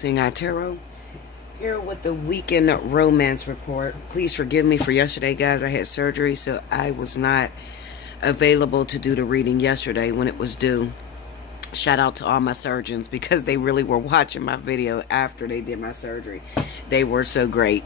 Allseeingeyetarot here with the weekend romance report. Please forgive me for yesterday, guys. I had surgery, so I was not available to do the reading yesterday when it was due. Shout out to all my surgeons because they really were watching my video after they did my surgery. They were so great.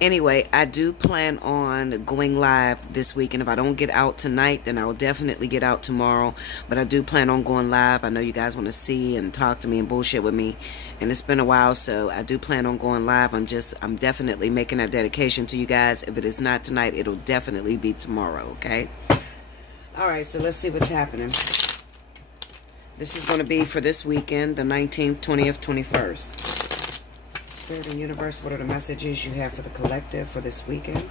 Anyway, I do plan on going live this week, and if I don't get out tonight, then I will definitely get out tomorrow. But I do plan on going live. I know you guys want to see and talk to me and bullshit with me, and it's been a while, so I do plan on going live. I'm definitely making that dedication to you guys. If it is not tonight, it'll definitely be tomorrow, okay? All right, so let's see what's happening. This is going to be for this weekend, the 19th, 20th, 21st. Spirit and universe, what are the messages you have for the collective for this weekend?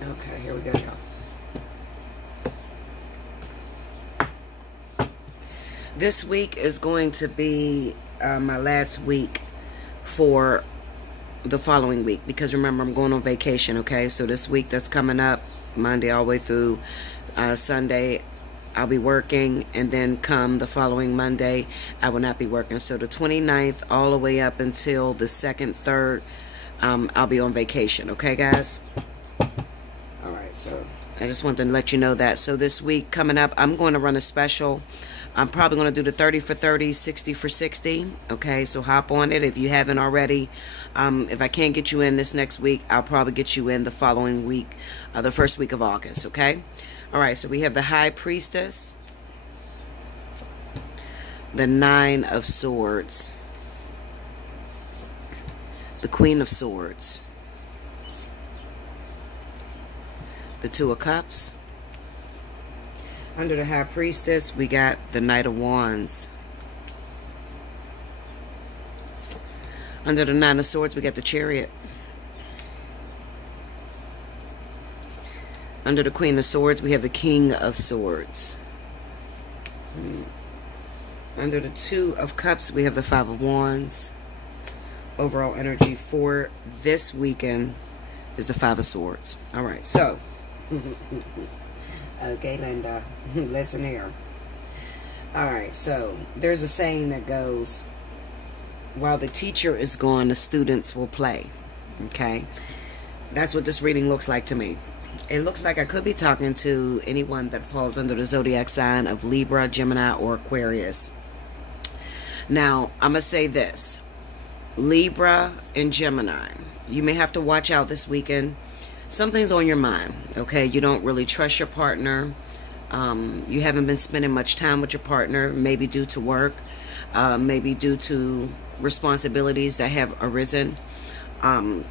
Okay, here we go, y'all. This week is going to be my last week for the following week, because remember, I'm going on vacation, okay? So this week that's coming up, Monday all the way through Sunday, I'll be working, and then come the following Monday, I will not be working. So the 29th all the way up until the 2nd, 3rd, I'll be on vacation, okay, guys? All right, so I just wanted to let you know that. So this week coming up, I'm going to run a special. I'm probably going to do the 30 for 30, 60 for 60. Okay, so hop on it if you haven't already. If I can't get you in this next week, I'll probably get you in the following week, the first week of August. Okay? All right, so we have the High Priestess, the 9 of Swords, the Queen of Swords, the 2 of Cups. Under the High Priestess, we got the Knight of Wands. Under the 9 of Swords, we got the Chariot. Under the Queen of Swords, we have the King of Swords. Under the 2 of Cups, we have the 5 of Wands. Overall energy for this weekend is the 5 of Swords. All right, so... Okay, Linda, listen here. Alright, so there's a saying that goes, while the teacher is gone, the students will play. Okay? That's what this reading looks like to me. It looks like I could be talking to anyone that falls under the zodiac sign of Libra, Gemini, or Aquarius. Now, I'm going to say this. Libra and Gemini, you may have to watch out this weekend. Something's on your mind, okay? You don't really trust your partner. You haven't been spending much time with your partner, maybe due to work, maybe due to responsibilities that have arisen. And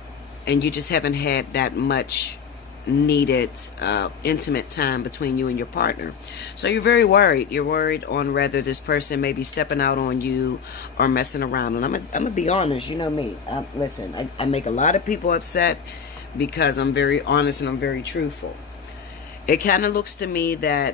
you just haven't had that much needed intimate time between you and your partner. So you're very worried. You're worried on whether this person may be stepping out on you or messing around. And I'm gonna be honest, you know me. Listen, I make a lot of people upset because I'm very honest and I'm very truthful. It kind of looks to me that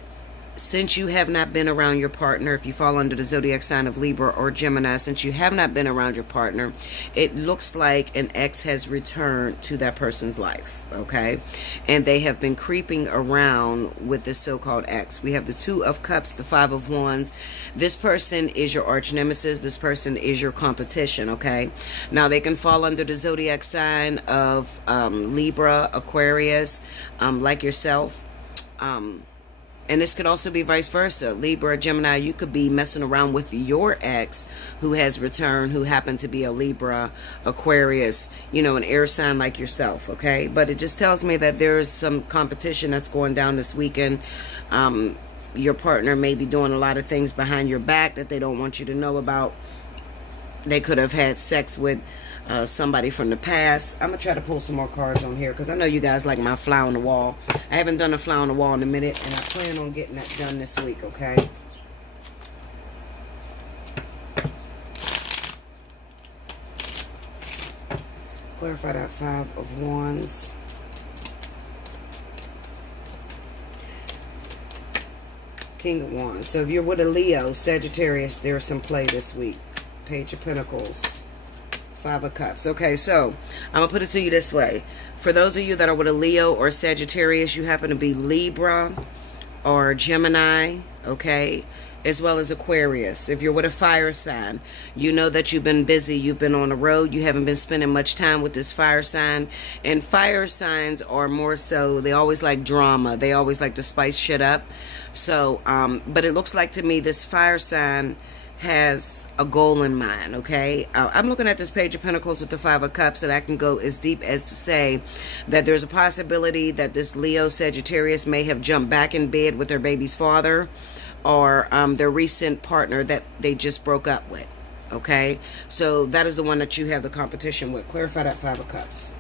since you have not been around your partner, if you fall under the zodiac sign of Libra or Gemini, since you have not been around your partner, it looks like an ex has returned to that person's life, okay? And they have been creeping around with this so-called ex. We have the 2 of Cups, the 5 of Wands. This person is your arch nemesis. This person is your competition, okay? Now, they can fall under the zodiac sign of Libra, Aquarius, like yourself. And this could also be vice versa. Libra, Gemini, you could be messing around with your ex who has returned, who happened to be a Libra, Aquarius, you know, an air sign like yourself, okay? But it just tells me that there's some competition that's going down this weekend. Your partner may be doing a lot of things behind your back that they don't want you to know about. They could have had sex with somebody from the past. I'm going to try to pull some more cards on here because I know you guys like my fly on the wall. I haven't done a fly on the wall in a minute, and I plan on getting that done this week, okay? Clarify that 5 of Wands. King of Wands. So if you're with a Leo, Sagittarius, there's some play this week. Page of Pentacles, Five of Cups. Okay, so I'm going to put it to you this way. For those of you that are with a Leo or Sagittarius, you happen to be Libra or Gemini, okay, as well as Aquarius. If you're with a fire sign, you know that you've been busy, you've been on the road, you haven't been spending much time with this fire sign. And fire signs are more so, they always like drama, they always like to spice shit up. So but it looks like to me this fire sign has a goal in mind, okay? I'm looking at this Page of Pentacles with the Five of Cups, and I can go as deep as to say that there's a possibility that this Leo Sagittarius may have jumped back in bed with their baby's father, or their recent partner that they just broke up with, okay? So that is the one that you have the competition with. Clarify that Five of Cups.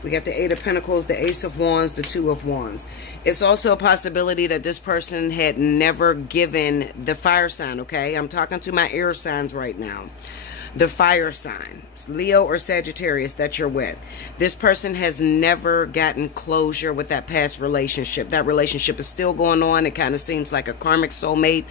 We got the Eight of Pentacles, the Ace of Wands, the Two of Wands. It's also a possibility that this person had never given the fire sign, okay? I'm talking to my air signs right now. The fire sign, Leo or Sagittarius that you're with. This person has never gotten closure with that past relationship. That relationship is still going on. It kind of seems like a karmic soulmate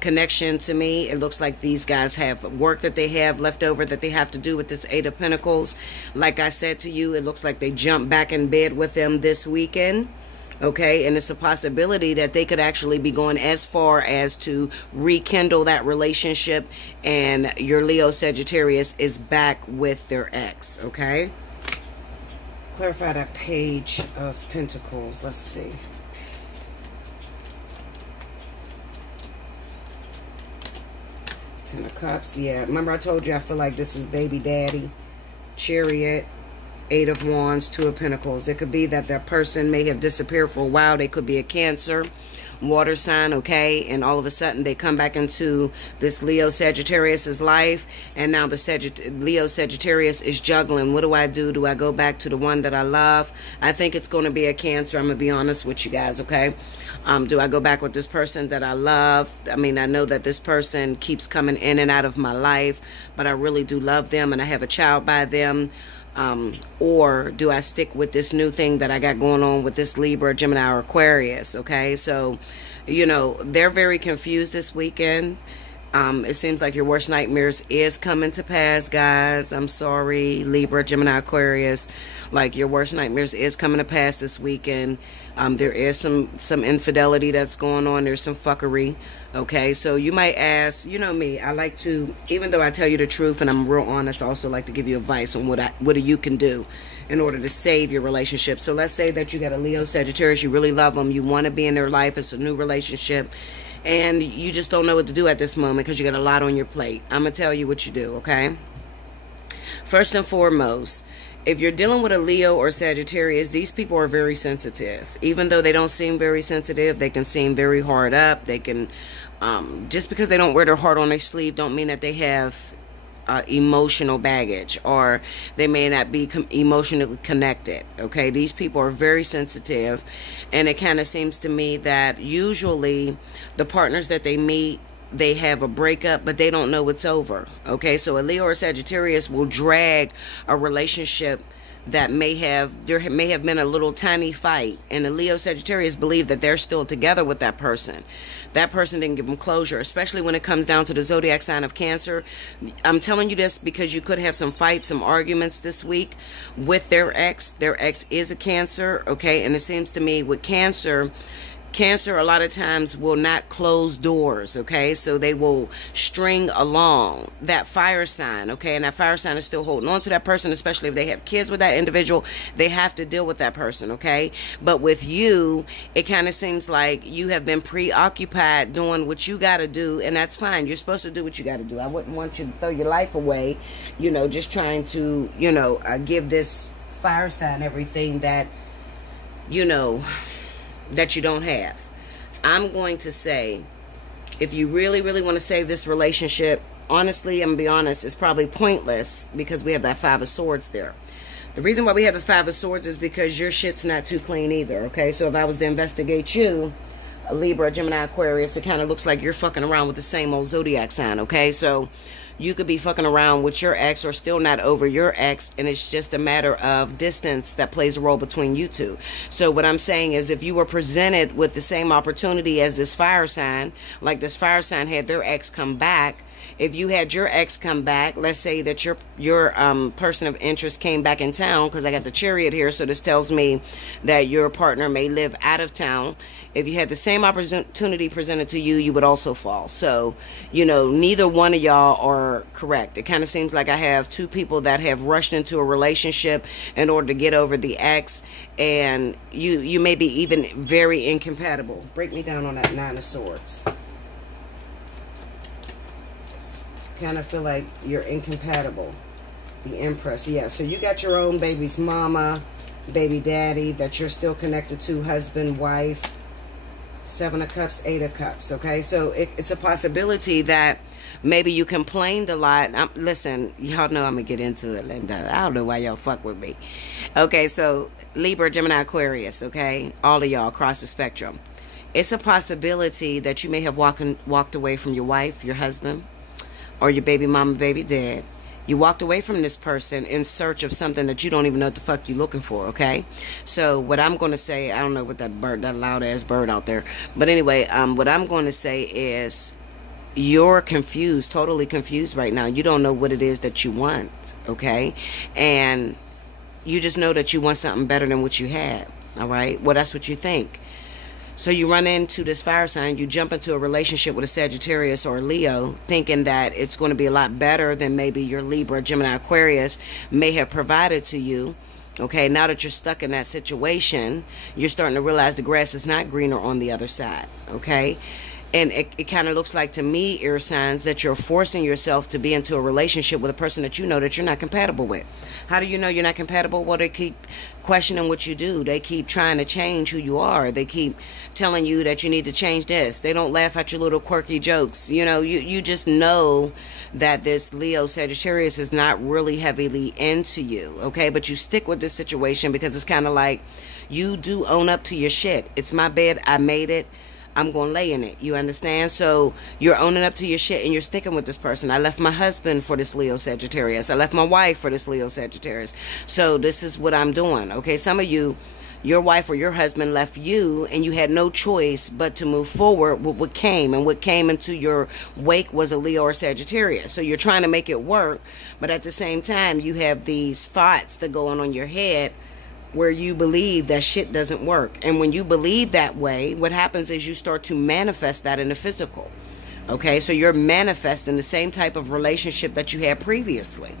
connection to me. It looks like these guys have work that they have left over that they have to do with this Eight of Pentacles. Like I said to you, it looks like they jumped back in bed with them this weekend. Okay, and it's a possibility that they could actually be going as far as to rekindle that relationship, and your Leo Sagittarius is back with their ex, okay? Clarify that Page of Pentacles. Let's see. Ten of Cups. Yeah, remember I told you I feel like this is baby daddy. Chariot. Eight of Wands, Two of Pentacles. It could be that that person may have disappeared for a while. They could be a Cancer, water sign, okay? And all of a sudden they come back into this Leo Sagittarius's life, and now the Leo Sagittarius is juggling. What do I do? Do I go back to the one that I love? I think it's going to be a Cancer. I'm going to be honest with you guys, okay? Do I go back with this person that I love? I mean, I know that this person keeps coming in and out of my life, but I really do love them, and I have a child by them. Or do I stick with this new thing that I got going on with this Libra, Gemini, or Aquarius? Okay, so, you know, they're very confused this weekend. It seems like your worst nightmares is coming to pass, guys. I'm sorry, Libra, Gemini, Aquarius. Like, your worst nightmares is coming to pass this weekend. There is some infidelity that's going on. There's some fuckery. Okay, so you might ask, you know me, I like to, even though I tell you the truth and I'm real honest, I also like to give you advice on what you can do in order to save your relationship. So let's say that you got a Leo Sagittarius, you really love them, you want to be in their life, it's a new relationship, and you just don't know what to do at this moment because you got a lot on your plate. I'm going to tell you what you do, okay? First and foremost, if you're dealing with a Leo or Sagittarius, these people are very sensitive. Even though they don't seem very sensitive, they can seem very hard up. They can, just because they don't wear their heart on their sleeve don't mean that they have emotional baggage, or they may not be emotionally connected, okay? These people are very sensitive, and it kind of seems to me that usually the partners that they meet, they have a breakup, but they don't know it's over, okay? So a Leo or Sagittarius will drag a relationship that there may have been a little tiny fight, and the Leo Sagittarius believe that they're still together with that person. That person didn't give them closure, especially when it comes down to the zodiac sign of Cancer. I'm telling you this because you could have some fights, some arguments this week with their ex. Their ex is a Cancer, okay? And it seems to me with Cancer a lot of times will not close doors, okay? So they will string along that fire sign, okay? And that fire sign is still holding on to that person, especially if they have kids with that individual. They have to deal with that person, okay? But with you, it kind of seems like you have been preoccupied doing what you got to do, and that's fine. You're supposed to do what you got to do. I wouldn't want you to throw your life away, you know, just trying to, you know, give this fire sign everything that, you know, that you don't have. I'm going to say, if you really, really want to save this relationship, honestly, I'm going to be honest, it's probably pointless because we have that Five of Swords there. The reason why we have the Five of Swords is because your shit's not too clean either, okay? So if I was to investigate you, a Libra, Gemini, Aquarius, it kind of looks like you're fucking around with the same old zodiac sign, okay? So you could be fucking around with your ex or still not over your ex, and it's just a matter of distance that plays a role between you two. So what I'm saying is, if you were presented with the same opportunity as this fire sign, like this fire sign had their ex come back, if you had your ex come back, let's say that your person of interest came back in town, because I got the Chariot here, so this tells me that your partner may live out of town. If you had the same opportunity presented to you, you would also fall. So, you know, neither one of y'all are correct. It kind of seems like I have two people that have rushed into a relationship in order to get over the ex, and you may be even very incompatible. Break me down on that Nine of Swords. Kind of feel like you're incompatible. The Empress. Yeah, so you got your own baby's mama, baby daddy that you're still connected to, husband, wife. Seven of Cups, Eight of Cups. Okay, so it's a possibility that maybe you complained a lot. Listen, y'all know I'm gonna get into it, Linda. I don't know why y'all fuck with me. Okay, so Libra, Gemini, Aquarius. Okay, all of y'all across the spectrum. It's a possibility that you may have walked away from your wife, your husband, or your baby mama, baby dad. You walked away from this person in search of something that you don't even know what the fuck you're looking for, okay? So what I'm going to say, I don't know what that bird, that loud-ass bird out there. But anyway, what I'm going to say is you're confused, totally confused right now. You don't know what it is that you want, okay? And you just know that you want something better than what you had, all right? Well, that's what you think. So you run into this fire sign, you jump into a relationship with a Sagittarius or a Leo, thinking that it's going to be a lot better than maybe your Libra, Gemini, Aquarius may have provided to you. Okay, now that you're stuck in that situation, you're starting to realize the grass is not greener on the other side. Okay, and it kind of looks like to me, air signs, that you're forcing yourself to be into a relationship with a person that you know that you're not compatible with. How do you know you're not compatible? Well, they keep questioning what you do. They keep trying to change who you are. They keep telling you that you need to change this. They don't laugh at your little quirky jokes. You know, you just know that this Leo Sagittarius is not really heavily into you, okay? But you stick with this situation because it's kind of like you do own up to your shit. It's my bed. I made it. I'm going to lay in it. You understand? So you're owning up to your shit and you're sticking with this person. I left my husband for this Leo Sagittarius. I left my wife for this Leo Sagittarius. So this is what I'm doing, okay? Some of you, your wife or your husband left you and you had no choice but to move forward with what came. And what came into your wake was a Leo or Sagittarius. So you're trying to make it work. But at the same time, you have these thoughts that go on your head where you believe that shit doesn't work. And when you believe that way, what happens is you start to manifest that in the physical. Okay, so you're manifesting the same type of relationship that you had previously.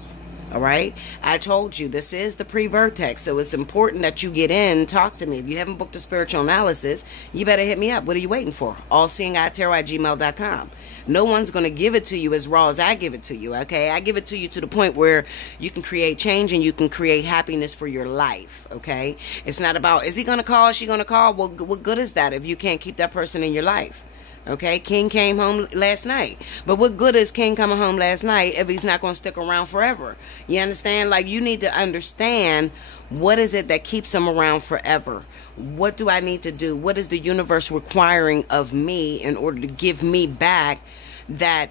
All right, I told you this is the pre-vertex, so it's important that you get in, talk to me. If you haven't booked a spiritual analysis, you better hit me up. What are you waiting for? Allseeingeyetarot@gmail.com. No one's going to give it to you as raw as I give it to you, okay? I give it to you to the point where you can create change and you can create happiness for your life, okay? It's not about, is he going to call, is she going to call? Well, what good is that if you can't keep that person in your life? Okay, King came home last night. But what good is King coming home last night if he's not going to stick around forever? You understand? Like, you need to understand, what is it that keeps him around forever? What do I need to do? What is the universe requiring of me in order to give me back that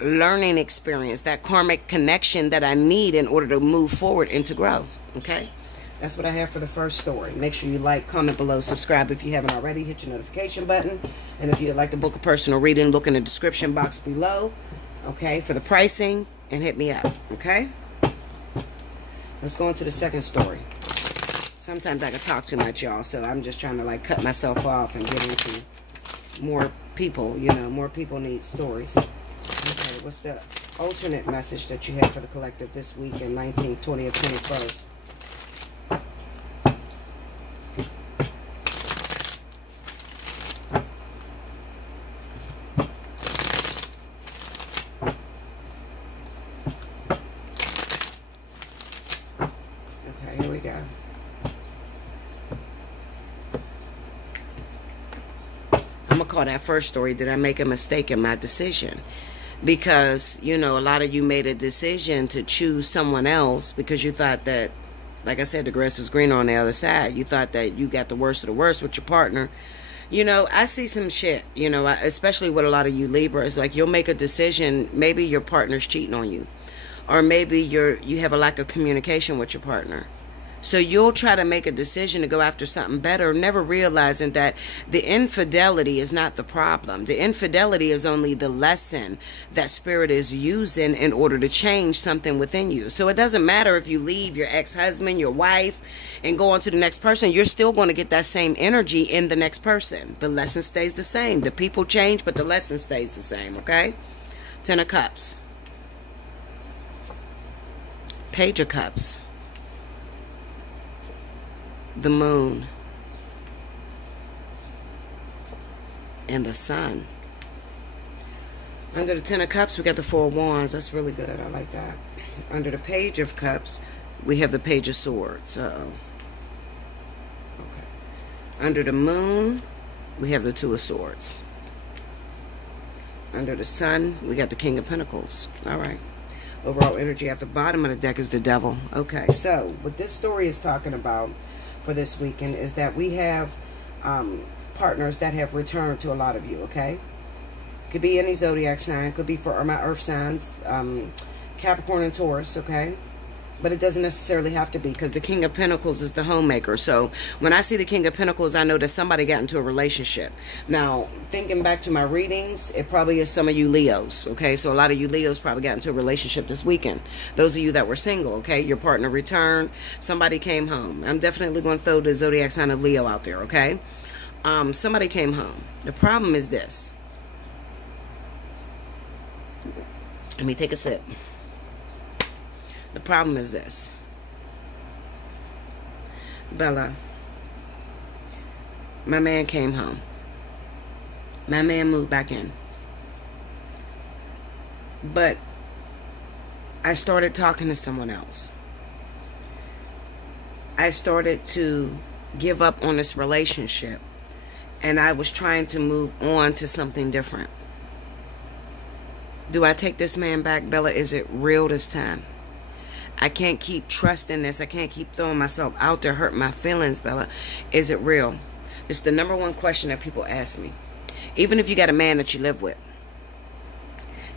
learning experience, that karmic connection that I need in order to move forward and to grow? Okay? That's what I have for the first story. Make sure you like, comment below, subscribe if you haven't already. Hit your notification button. And if you'd like to book a personal reading, look in the description box below, okay, for the pricing, and hit me up, okay? Let's go into the second story. Sometimes I can talk too much, y'all, so I'm just trying to, like, cut myself off and get into more people. You know, more people need stories. Okay, what's the alternate message that you have for the collective this week in 19th, 20th, 21st? Call that first story, did I make a mistake in my decision? Because, you know, a lot of you made a decision to choose someone else because you thought that, like I said, the grass was greener on the other side. You thought that you got the worst of the worst with your partner. You know, I see some shit, you know, especially with a lot of you Libras. Like, you'll make a decision, maybe your partner's cheating on you. Or maybe you have a lack of communication with your partner. So you'll try to make a decision to go after something better, never realizing that the infidelity is not the problem. The infidelity is only the lesson that Spirit is using in order to change something within you. So it doesn't matter if you leave your ex-husband, your wife, and go on to the next person. You're still going to get that same energy in the next person. The lesson stays the same. The people change, but the lesson stays the same, okay? 10 of Cups. Page of Cups. The Moon. And the Sun. Under the 10 of Cups, we got the 4 of Wands. That's really good. I like that. Under the Page of Cups, we have the Page of Swords. Uh-oh. Okay. Under the Moon, we have the 2 of Swords. Under the Sun, we got the King of Pentacles. All right. Overall energy at the bottom of the deck is the Devil. Okay, so what this story is talking about for this weekend is that we have partners that have returned to a lot of you, okay? Could be any zodiac sign. Could be for my earth signs, Capricorn and Taurus, okay? But it doesn't necessarily have to be, because the King of Pentacles is the homemaker. So when I see the King of Pentacles, I know that somebody got into a relationship. Now, thinking back to my readings, it probably is some of you Leos, okay? So a lot of you Leos probably got into a relationship this weekend. Those of you that were single, okay? Your partner returned. Somebody came home. I'm definitely going to throw the zodiac sign of Leo out there, okay? Somebody came home. The problem is this. Let me take a sip. The problem is this. Bella, my man came home. My man moved back in. But I started talking to someone else. I started to give up on this relationship. And I was trying to move on to something different. Do I take this man back, Bella? Is it real this time? I can't keep trusting this. I can't keep throwing myself out there, hurting my feelings, Bella. Is it real? It's the number one question that people ask me. Even if you got a man that you live with.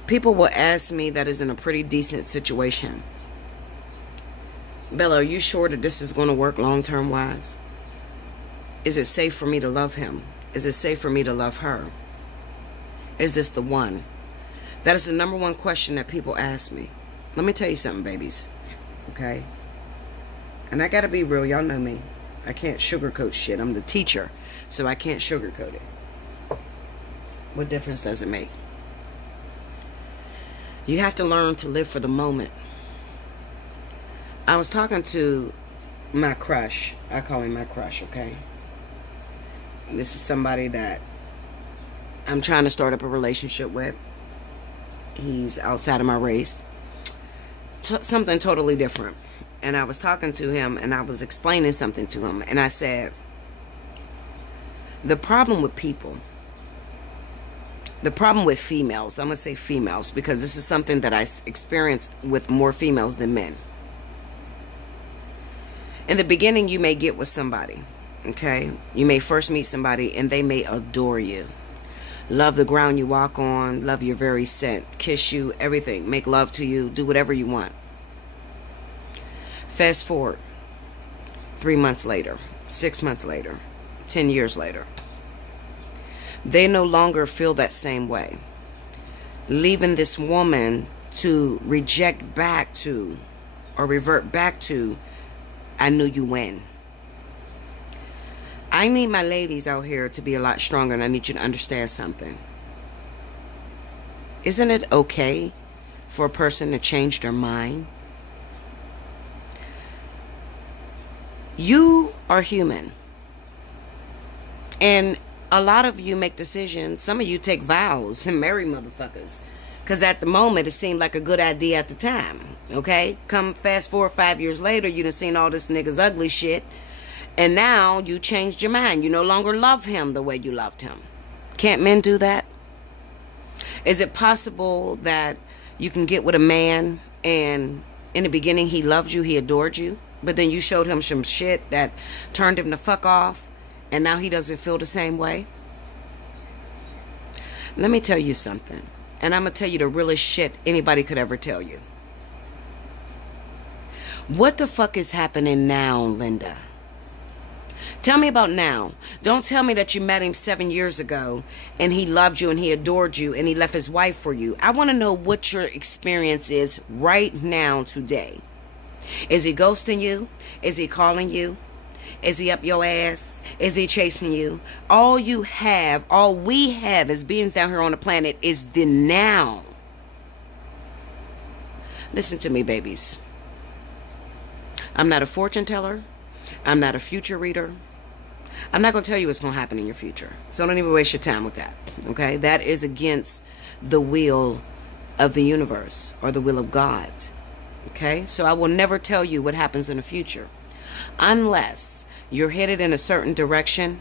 People will ask me that is in a pretty decent situation. Bella, are you sure that this is going to work long-term wise? Is it safe for me to love him? Is it safe for me to love her? Is this the one? That is the number one question that people ask me. Let me tell you something, babies. Okay? And I gotta be real. Y'all know me. I can't sugarcoat shit. I'm the teacher, so I can't sugarcoat it. What difference does it make? You have to learn to live for the moment. I was talking to my crush. I call him my crush, okay? This is somebody that I'm trying to start up a relationship with. He's outside of my race. Something totally different. And I was talking to him and I was explaining something to him. And I said, the problem with people, the problem with females, I'm going to say females because this is something that I experience with more females than men. In the beginning, you may get with somebody, okay? You may first meet somebody and they may adore you. Love the ground you walk on, love your very scent, kiss you, everything, make love to you, do whatever you want. Fast forward 3 months later, 6 months later, 10 years later. They no longer feel that same way. Leaving this woman to reject back to or revert back to, I knew you when. I need my ladies out here to be a lot stronger, and I need you to understand something. Isn't it okay for a person to change their mind? You are human. And a lot of you make decisions. Some of you take vows and marry motherfuckers. Because at the moment, it seemed like a good idea at the time. Okay? Come fast forward 5 years later, you done seen all this nigga's ugly shit. And now you changed your mind. You no longer love him the way you loved him. Can't men do that? Is it possible that you can get with a man and in the beginning he loved you, he adored you, but then you showed him some shit that turned him the fuck off and now he doesn't feel the same way? Let me tell you something. And I'm going to tell you the realest shit anybody could ever tell you. What the fuck is happening now, Linda? Tell me about now. Don't tell me that you met him 7 years ago and he loved you and he adored you and he left his wife for you. I want to know what your experience is right now today. Is he ghosting you? Is he calling you? Is he up your ass? Is he chasing you? All we have as beings down here on the planet is the now. Listen to me, babies. I'm not a fortune teller. I'm not a future reader. I'm not going to tell you what's going to happen in your future. So don't even waste your time with that. Okay? That is against the will of the universe or the will of God. Okay? So I will never tell you what happens in the future unless you're headed in a certain direction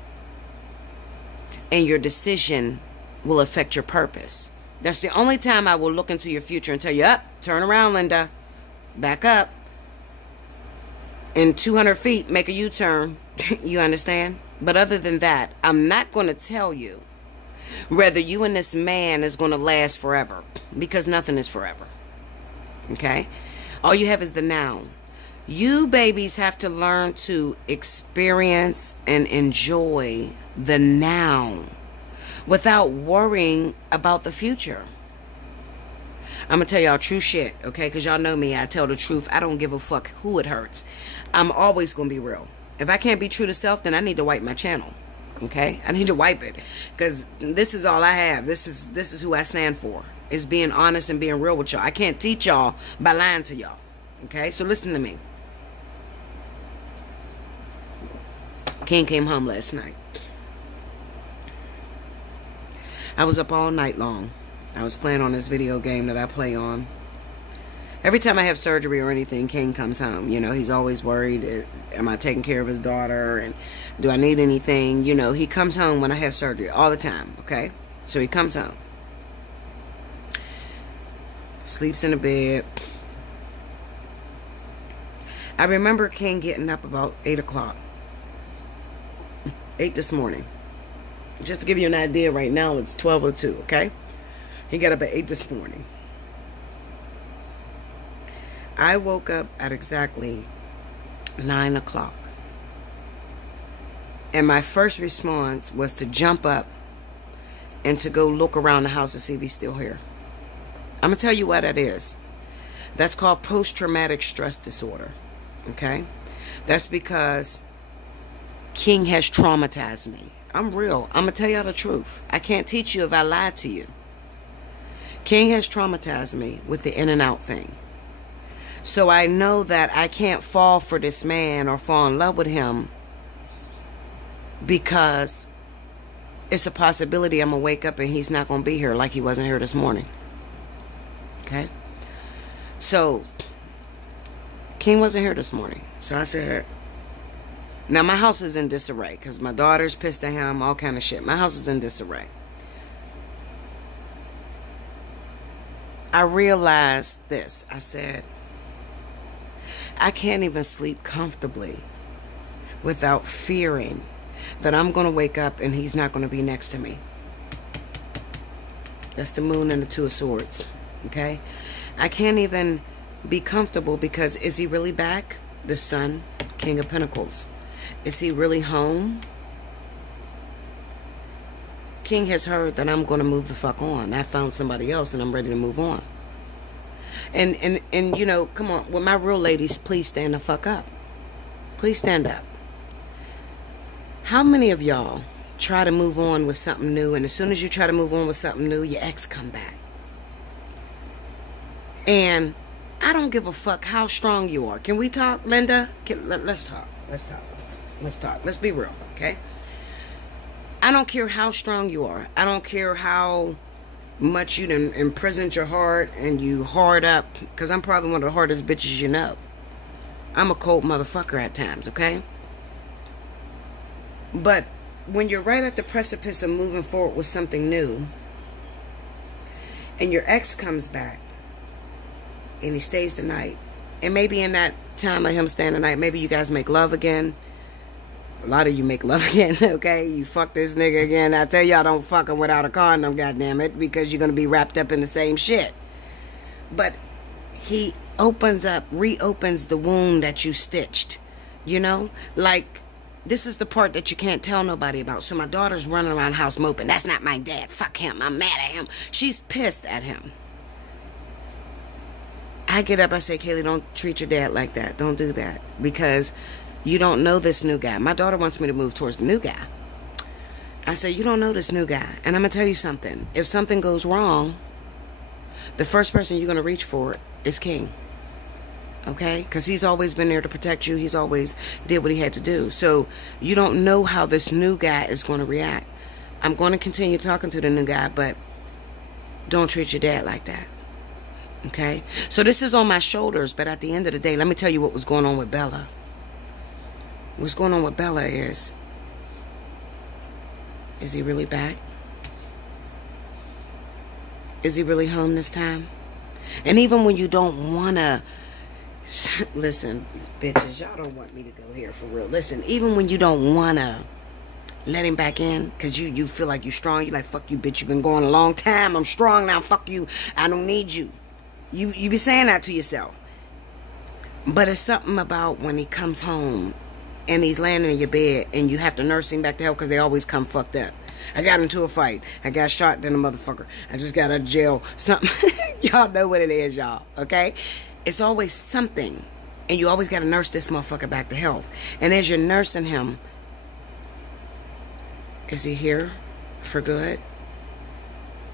and your decision will affect your purpose. That's the only time I will look into your future and tell you, turn around, Linda. Back up. In 200 feet, make a U-turn. You understand? But other than that, I'm not going to tell you whether you and this man is going to last forever, because nothing is forever. Okay? All you have is the now. You babies have to learn to experience and enjoy the now without worrying about the future. I'm going to tell y'all true shit, okay? Because y'all know me. I tell the truth. I don't give a fuck who it hurts. I'm always going to be real. If I can't be true to self, then I need to wipe my channel, okay? I need to wipe it because this is all I have. This is who I stand for, is being honest and being real with y'all. I can't teach y'all by lying to y'all, okay? So listen to me. King came home last night. I was up all night long. I was playing on this video game that I play on. Every time I have surgery or anything, King comes home. You know, he's always worried. Am I taking care of his daughter? And do I need anything? You know, he comes home when I have surgery all the time, okay? So he comes home. Sleeps in the bed. I remember King getting up about 8 o'clock. 8 this morning. Just to give you an idea, right now it's 12:02, okay? He got up at 8 this morning. I woke up at exactly 9 o'clock. And my first response was to jump up and to go look around the house to see if he's still here. I'm going to tell you what that is. That's called post-traumatic stress disorder, okay? That's because King has traumatized me. I'm real. I'm going to tell y'all the truth. I can't teach you if I lied to you. King has traumatized me with the in and out thing. So I know that I can't fall for this man or fall in love with him because it's a possibility I'm going to wake up and he's not going to be here like he wasn't here this morning. Okay? So, King wasn't here this morning. So I said, now my house is in disarray because my daughter's pissed at him, all kind of shit. My house is in disarray. I realized this. I said, I can't even sleep comfortably without fearing that I'm going to wake up and he's not going to be next to me. That's the moon and the two of swords. Okay? I can't even be comfortable because is he really back? The sun, King of Pentacles. Is he really home? King has heard that I'm going to move the fuck on. I found somebody else and I'm ready to move on. And you know, come on, with my real ladies, please stand the fuck up. Please stand up. How many of y'all try to move on with something new, and as soon as you try to move on with something new, your ex come back? And I don't give a fuck how strong you are. Can we talk, Linda? Let's talk. Let's talk. Let's talk. Let's be real, okay? I don't care how strong you are. I don't care how much you done imprisoned your heart and you hard up, because I'm probably one of the hardest bitches you know. I'm a cold motherfucker at times, okay? But when you're right at the precipice of moving forward with something new, and your ex comes back, and he stays the night, and maybe in that time of him staying the night, maybe you guys make love again, A lot of you make love again, okay? You fuck this nigga again. I tell y'all, don't fuck him without a condom, goddammit, because you're going to be wrapped up in the same shit. But he reopens the wound that you stitched, you know? Like, this is the part that you can't tell nobody about. So my daughter's running around the house moping. That's not my dad. Fuck him. I'm mad at him. She's pissed at him. I get up, I say, Kaylee, don't treat your dad like that. Don't do that. Because you don't know this new guy. My daughter wants me to move towards the new guy. I say, you don't know this new guy. And I'm going to tell you something. If something goes wrong, the first person you're going to reach for is King. Okay? Because he's always been there to protect you. He's always did what he had to do. So you don't know how this new guy is going to react. I'm going to continue talking to the new guy, but don't treat your dad like that. Okay? So this is on my shoulders, but at the end of the day, let me tell you what was going on with Bella. What's going on with Bella is he really back? Is he really home this time? And even when you don't want to, listen, bitches, y'all don't want me to go here for real. Listen, even when you don't want to let him back in, because you feel like you're strong, you're like, fuck you, bitch, you've been going a long time, I'm strong now, fuck you, I don't need you. You be saying that to yourself. But it's something about when he comes home and he's landing in your bed and you have to nurse him back to health because they always come fucked up. I got into a fight. I got shot than a motherfucker. I just got out of jail. Something. Y'all know what it is, y'all. Okay? It's always something. And you always got to nurse this motherfucker back to health. And as you're nursing him, is he here for good?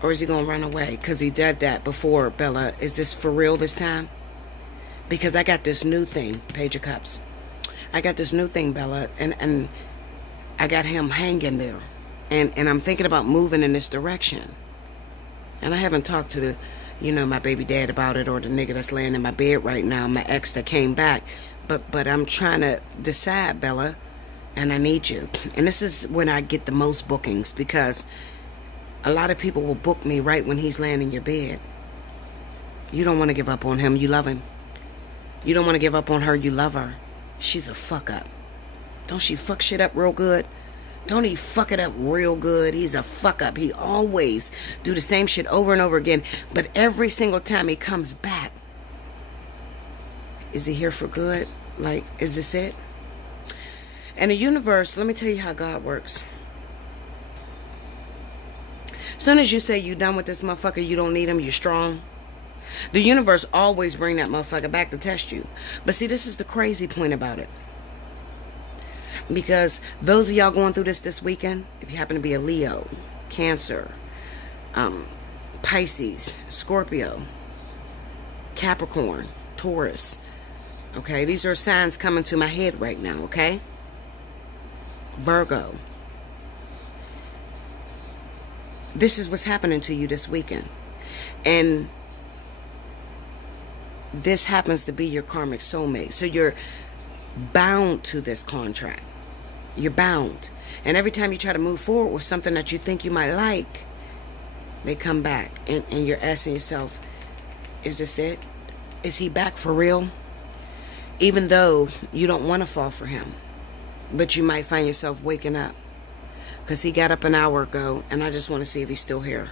Or is he going to run away? Because he did that before, Bella. Is this for real this time? Because I got this new thing, Page of Cups. I got this new thing, Bella, and I got him hanging there. And I'm thinking about moving in this direction. And I haven't talked to my baby dad about it, or the nigga that's laying in my bed right now, my ex that came back. But I'm trying to decide, Bella, and I need you. And this is when I get the most bookings, because a lot of people will book me right when he's laying in your bed. You don't want to give up on him. You love him. You don't want to give up on her. You love her. She's a fuck up. Don't she fuck shit up real good? Don't he fuck it up real good? He's a fuck up. He always do the same shit over and over again. But every single time he comes back, is he here for good? Like, is this it? And the universe, let me tell you how God works. As soon as you say you done with this motherfucker, you don't need him, you're strong, the universe always bring that motherfucker back to test you. But see, this is the crazy point about it. Because those of y'all going through this weekend, if you happen to be a Leo, Cancer, Pisces, Scorpio, Capricorn, Taurus, okay? These are signs coming to my head right now, okay? Virgo. This is what's happening to you this weekend. And this happens to be your karmic soulmate. So you're bound to this contract. You're bound. And every time you try to move forward with something that you think you might like, they come back. And you're asking yourself, is this it? Is he back for real? Even though you don't want to fall for him. But you might find yourself waking up. Because he got up an hour ago, and I just want to see if he's still here.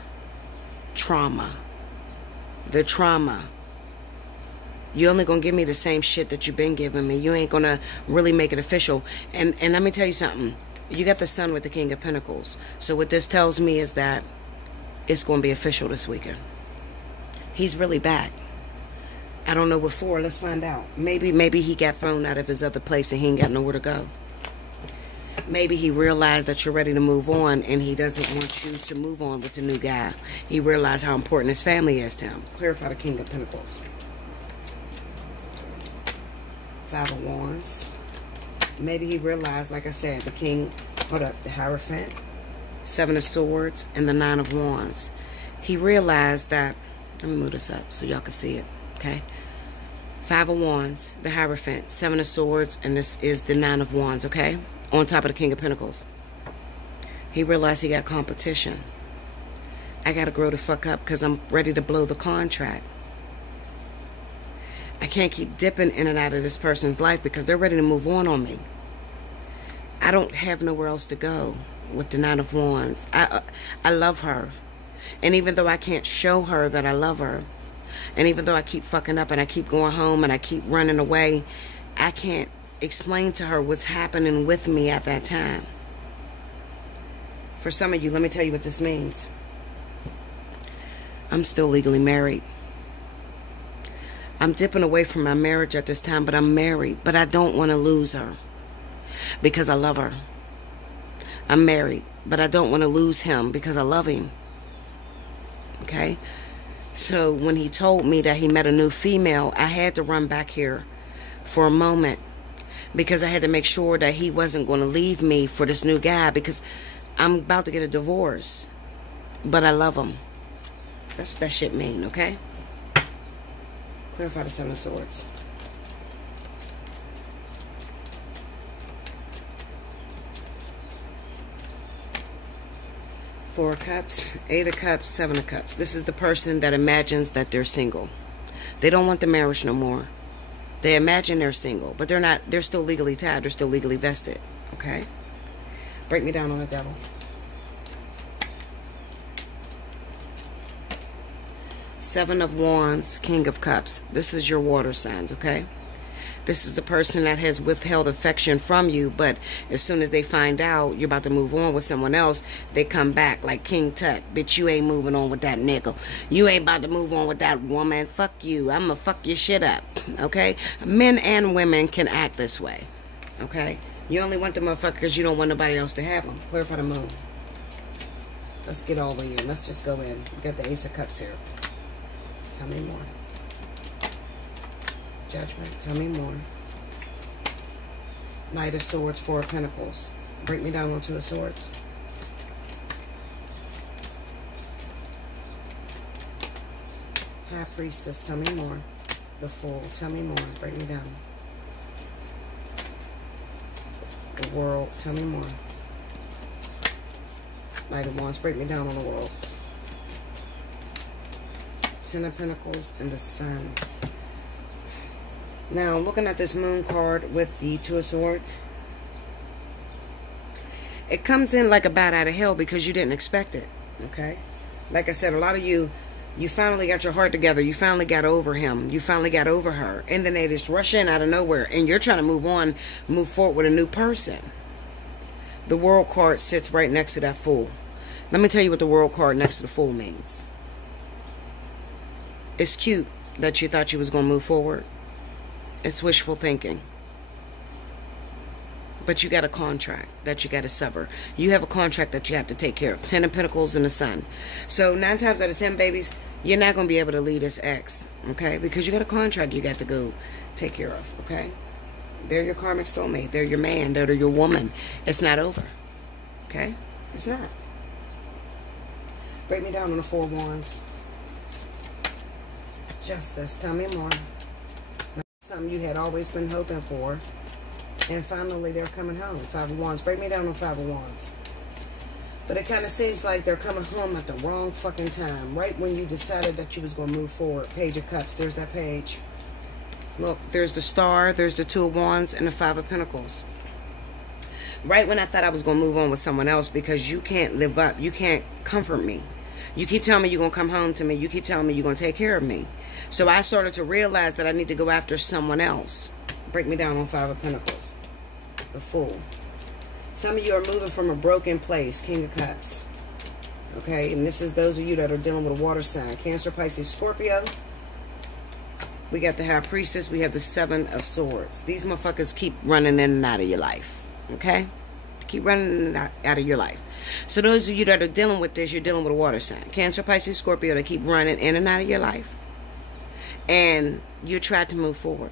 Trauma. The trauma. You're only going to give me the same shit that you've been giving me. You ain't going to really make it official. And let me tell you something. You got the Sun with the King of Pentacles. So what this tells me is that it's going to be official this weekend. He's really back. I don't know what for. Let's find out. Maybe he got thrown out of his other place and he ain't got nowhere to go. Maybe he realized that you're ready to move on and he doesn't want you to move on with the new guy. He realized how important his family is to him. Clarify the King of Pentacles. Five of Wands. Maybe he realized, like I said, the King, the Hierophant, Seven of Swords, and the Nine of Wands. He realized that, let me move this up so y'all can see it, okay? Five of Wands, the Hierophant, Seven of Swords, and this is the Nine of Wands, okay? On top of the King of Pentacles. He realized he got competition. I got to grow the fuck up because I'm ready to blow the contract. I can't keep dipping in and out of this person's life because they're ready to move on me. I don't have nowhere else to go with the Nine of Wands. I love her. And even though I can't show her that I love her, and even though I keep fucking up and I keep going home and I keep running away, I can't explain to her what's happening with me at that time. For some of you, let me tell you what this means. I'm still legally married. I'm dipping away from my marriage at this time, but I'm married. But I don't want to lose her because I love her. I'm married, but I don't want to lose him because I love him. Okay? So when he told me that he met a new female, I had to run back here for a moment because I had to make sure that he wasn't going to leave me for this new guy, because I'm about to get a divorce, but I love him. That's what that shit mean, okay? Clarify the Seven of Swords. Four of Cups, Eight of Cups, Seven of Cups. This is the person that imagines that they're single. They don't want the marriage no more. They imagine they're single, but they're not. They're still legally tied. They're still legally vested. Okay? Break me down on the Devil. Seven of Wands, King of Cups. This is your water signs, okay? This is the person that has withheld affection from you, but as soon as they find out you're about to move on with someone else, they come back like King Tut. Bitch, you ain't moving on with that nigga. You ain't about to move on with that woman. Fuck you. I'm gonna fuck your shit up, okay? Men and women can act this way, okay? You only want the motherfucker because you don't want nobody else to have them. Clarify the Moon. Let's get all the way in. Let's just go in. We got the Ace of Cups here. Tell me more. Judgment. Tell me more. Knight of Swords, Four of Pentacles. Break me down on Two of Swords. High Priestess. Tell me more. The Fool. Tell me more. Break me down. The World. Tell me more. Knight of Wands. Break me down on the World. Ten of Pentacles and the Sun. Now, looking at this Moon card with the Two of Swords, it comes in like a bat out of hell because you didn't expect it, okay? Like I said, a lot of you finally got your heart together. You finally got over him. You finally got over her. And then they just rush in out of nowhere. And you're trying to move on, move forward with a new person. The World card sits right next to that Fool. Let me tell you what the World card next to the Fool means. It's cute that you thought you was going to move forward. It's wishful thinking. But you got a contract that you got to sever. You have a contract that you have to take care of. Ten of Pentacles and the Sun. So 9 times out of 10, babies, you're not going to be able to leave this ex, okay? Because you got a contract you got to go take care of, okay? They're your karmic soulmate. They're your man. They're your woman. It's not over, okay? It's not. Break me down on the Four of Wands. Justice. Tell me more. Something you had always been hoping for, and finally they're coming home. Five of Wands. Break me down on Five of Wands. But it kind of seems like they're coming home at the wrong fucking time, right when you decided that you was going to move forward. Page of Cups. There's that page. Look, there's the Star, there's the Two of Wands, and the Five of Pentacles. Right when I thought I was going to move on with someone else because you can't live up, you can't comfort me. You keep telling me you're going to come home to me. You keep telling me you're going to take care of me. So I started to realize that I need to go after someone else. Break me down on Five of Pentacles. The Fool. Some of you are moving from a broken place. King of Cups. Okay, and this is those of you that are dealing with a water sign. Cancer, Pisces, Scorpio. We got the High Priestess. We have the Seven of Swords. These motherfuckers keep running in and out of your life. Okay? Keep running in and out of your life. So those of you that are dealing with this, you're dealing with a water sign. Cancer, Pisces, Scorpio, they keep running in and out of your life. And you tried to move forward.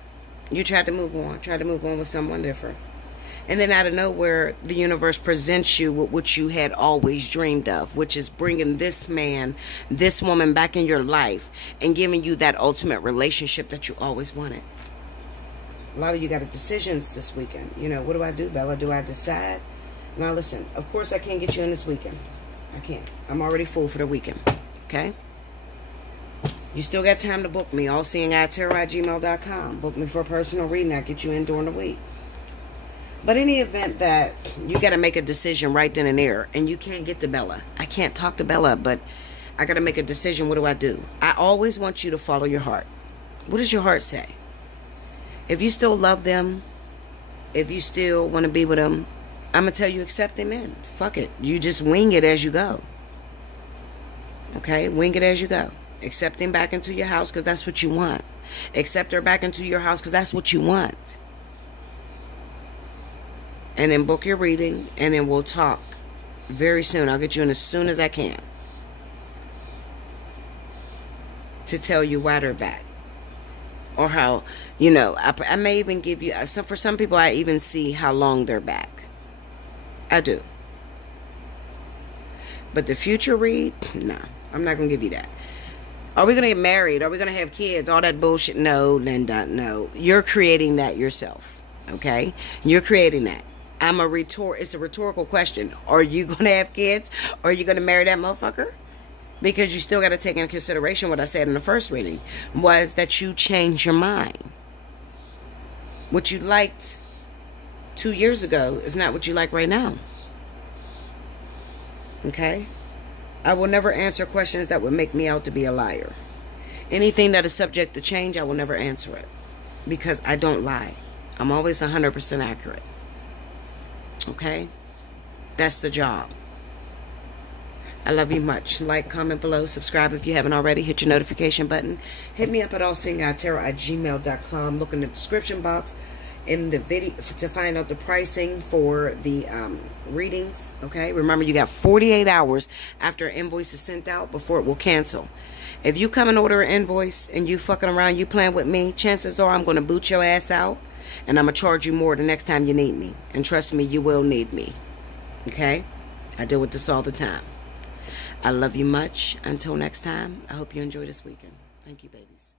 You tried to move on. Tried to move on with someone different. And then out of nowhere, the universe presents you with what you had always dreamed of, which is bringing this man, this woman back in your life and giving you that ultimate relationship that you always wanted. A lot of you got decisions this weekend. You know, what do I do, Bella? Do I decide? Now, listen, of course I can't get you in this weekend. I can't. I'm already full for the weekend. Okay? You still got time to book me. Allseeingeyetarot@gmail.com. Book me for a personal reading. I'll get you in during the week. But in the event that you got to make a decision right then and there, and you can't get to Bella, I can't talk to Bella, but I got to make a decision. What do? I always want you to follow your heart. What does your heart say? If you still love them, if you still want to be with them, I'm going to tell you, accept them in. Fuck it. You just wing it as you go. Okay? Wing it as you go. Accept him back into your house because that's what you want. Accept her back into your house because that's what you want. And then book your reading, and then we'll talk very soon. I'll get you in as soon as I can to tell you why they're back. Or how, you know, I may even give you, for some people, I even see how long they're back. I do. But the future read, no, I'm not going to give you that. Are we going to get married? Are we going to have kids? All that bullshit? No, Linda, no. You're creating that yourself, okay? You're creating that. It's a rhetorical question. Are you going to have kids? Or are you going to marry that motherfucker? Because you still got to take into consideration what I said in the first reading, was that you change your mind. What you liked 2 years ago is not what you like right now. Okay? I will never answer questions that would make me out to be a liar. Anything that is subject to change, I will never answer it. Because I don't lie. I'm always 100% accurate. Okay? That's the job. I love you much. Like, comment below, subscribe if you haven't already. Hit your notification button. Hit me up at Allseeingeyetarot@gmail.com. Look in the description box in the video to find out the pricing for the readings. Okay? Remember, you got 48 hours after an invoice is sent out before it will cancel. If you come and order an invoice and you fucking around, you playing with me, chances are I'm going to boot your ass out, and I'm going to charge you more the next time you need me. And trust me, you will need me. Okay? I deal with this all the time. I love you much. Until next time, I hope you enjoy this weekend. Thank you, babies.